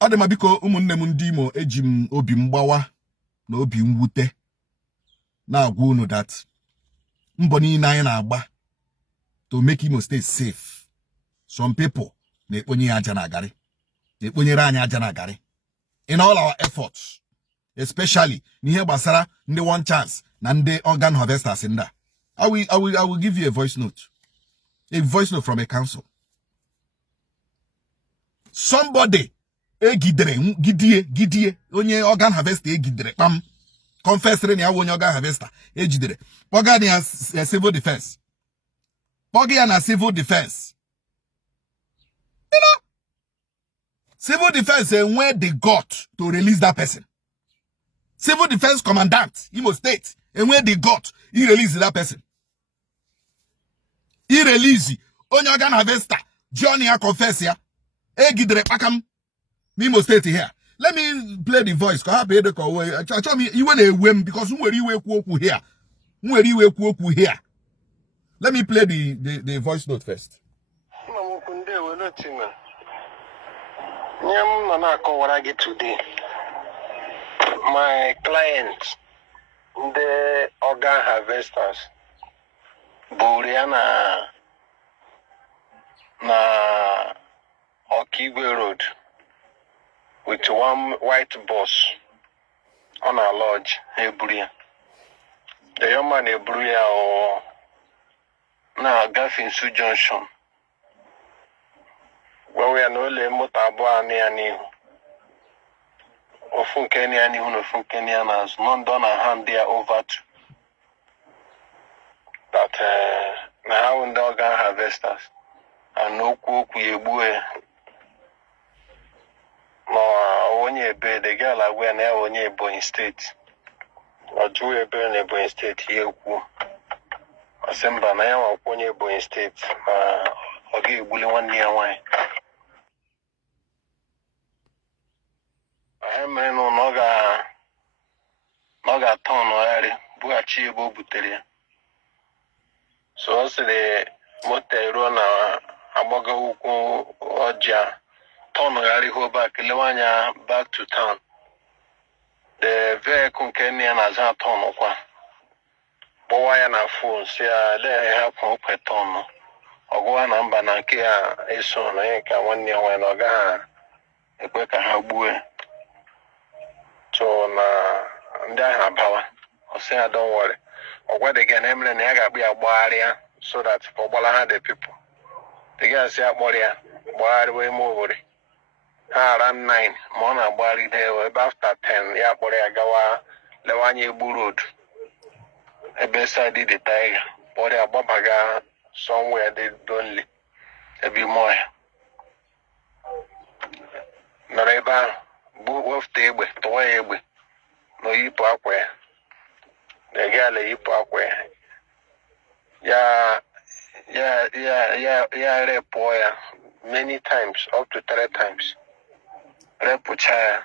Ademabiko umunne m ndị Imo eji m obi mgbawa na obi mwute na-agwa unu that mbọ niile anyị na-agba to make Imo State safe. Some people na-ekponye aja na agari. Na-ekponyere anyị aja na agari. In all our efforts, especially n'ihe gbasara ndị one chance na ndị organ harvesters in that. I will give you a voice note. A voice note from a council. Somebody gidie onye organ harvester egidere pam confess re ya onye organ harvester egidere poga ya civil defense poga ya na civil defense, you know, civil defense enwe the gut to release that person. Civil defense commandant Imo State enwe the gut he release that person. He release onye organ harvester Johnny ya confess ya egidere pakam Imo State here. Let me play the voice. I told me you want a whim because where you work here. Where you work here. Let me play the voice note first. Today. My clients, the organ harvesters, Buriana na Okigwe Road. With one white bus on our lodge, Ebria. The young man Ebria or now Gaffin Su Junction. Where we are no le motabo ani or Funkeni ani uno Funkenianas, none done a hand there over to that now in the organ harvesters and no cook we no, onye be the girl I wear now onye Ebonyi State. Or do a burn Ebonyi State here. Assembly now onye Ebonyi State. Okay, bully 1 year wine. I am no noga ton or buachi bo buteria. So also the motor run a boga huko oja. Back to town. The vehicle can near Nazar ton. Boy and a phone, say, let help hope a ton. Or go on and banankia a son, I can 1 year when Oga a quick habue. So now, I have power. Or say, I don't worry. Or what again, Emily and Yaga be a barrier so that for Bola the people. The guys say, Boria, why way more. Around 9, Mona Bari there after 10, yeah, Boreagawa, Lewanye Burud. A beside the tiger, Borea Babaga, somewhere they don't live. A bit more. Nareba, Boo of table, Toy, no Yipakwe. The galley Yipakwe. Yeah, repoya many times, up to 3 times. Repucha,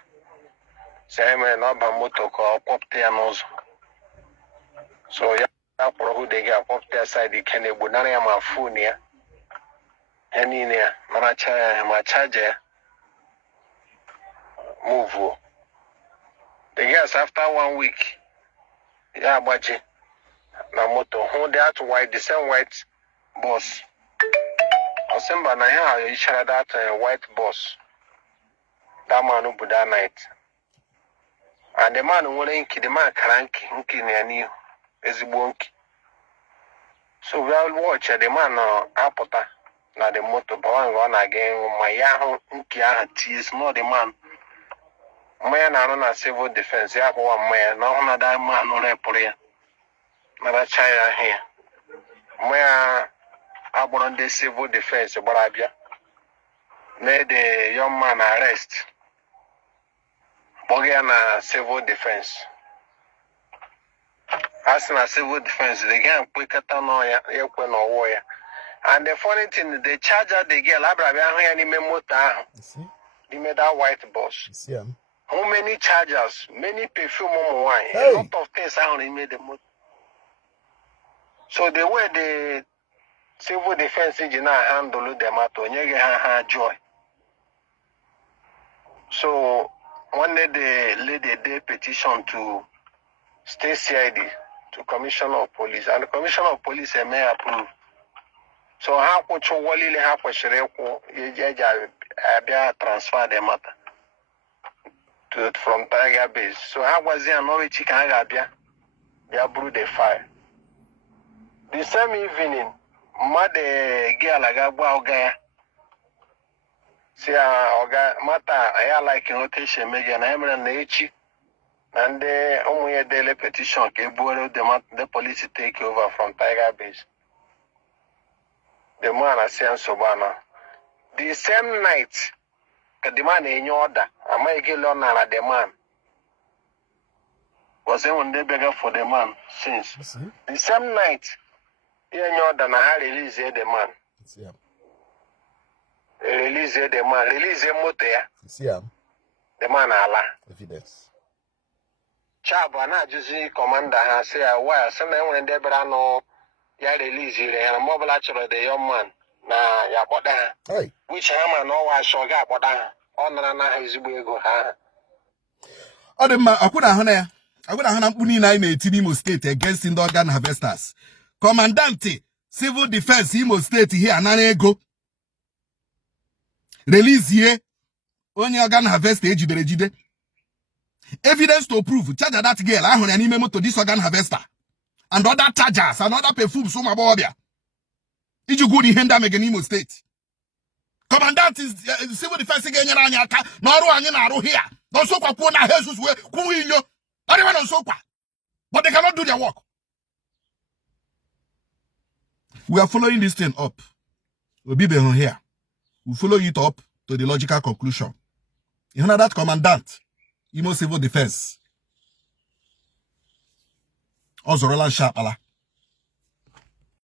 Simon Abamoto called Pop Tianos. So, yeah, who they got pop their side, the Kenny Bunania Mafunia, and in here, Manacha, my charger, move. The guys after 1 week, yeah, Bachi, Namoto, who that white, the same white boss. Osemba na ya you share that white boss. That man who that night. And the man who the man cranky, nki ezibonki. So we all watch the man apota na the motor run again. My yaho nki tease no the man. Man na civil defense. Ya one man, no another man no report. Another child here. Man on the civil defense of Abia. Made the young man arrest. Bogiana civil defense. As in a civil defense, they can quick at no warrior. And the funny thing, the charger they get Labra any memota. They made that white boss. How many chargers, many perfume wine, a lot of things I only made the motor. So the way the civil defense engineer handle the matter, you get joy. So one day they laid a day petition to state CID, to Commissioner of Police, and the Commissioner of Police may approve. So how could you wali have a shereko Abia transfer the matter to from Tiger Base? So how was there no chicken Abia? They brew the fire. The same evening, Made Gialagabwa Ogaya. See, Oga Mata, I like notation, Megan Emerald Nachi, and the only daily petition, the police take over from Tiger Base. The man has seen Sobana. The same night, the man in order, I might get on the man. Was on the beggar for the man since. The same night, in order, I release the man. Release the man, release the motor. The man Allah. Evidence. Chabana just commander has said, why, some when they no. Ya release you and mobile actually the young man na ya boda which hammer no wa shoga boda on na hizbu ego ha Odema akuda hana mkpuni na ime Imo State against the organ harvesters. Commandant Civil Defence Imo State here anana ego release here onye organ harvester ejide evidence to prove charge that girl ahụ ya n'ime moto this organ harvester and other chargers and other perfumes from Abia. Did you go to Henda Megan Imo State? Commandant is Civil Defense again. Noro and Yaro here. Don't so kwa na Jesus we kuinyo. Not even on so kwa. But they cannot do their work. We are following this thing up. We'll be here. We'll follow it up to the logical conclusion. You know that Commandant Imo Civil Defense Ozorola Shapala